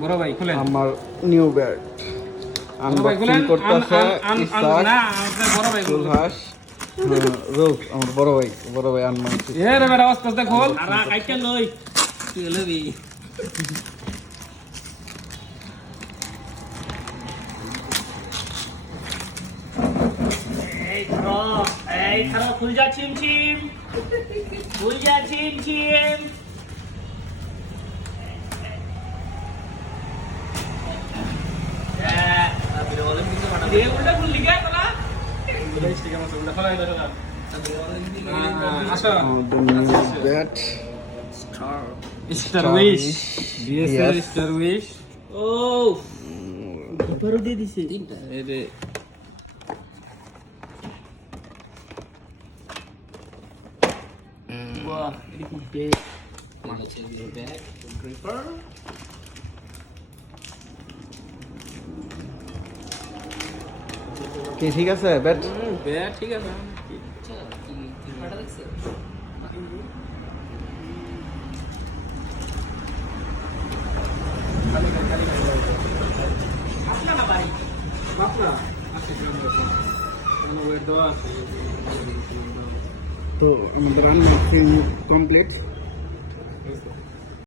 বড় ভাই খুলেন। আমার নিউ ব্যাট আনবক্সিং করতেছে না আপনার বড় ভাই খুলুন। সুলহাস রোজ আমার বড় ভাই আনবক্সিং এ রে বেটা আস্তে খোল আর কাইটা লই কি লবি এই খারাপ খুল যা চিমচিম খুল যা চিমচিম উল্টা খুললি কে তোলা আসো the new bat star wish BSL star wish ও বড় দিয়ে দিছে তিনটা এই রে বাহ এটা কি ব্যাগ মাছে দিয়ে ব্যাগ গ্রিপার কি ঠিক আছে ব্যাট ব্যাগ ঠিক আছে তো আমাদের আনবক্সিং কমপ্লিট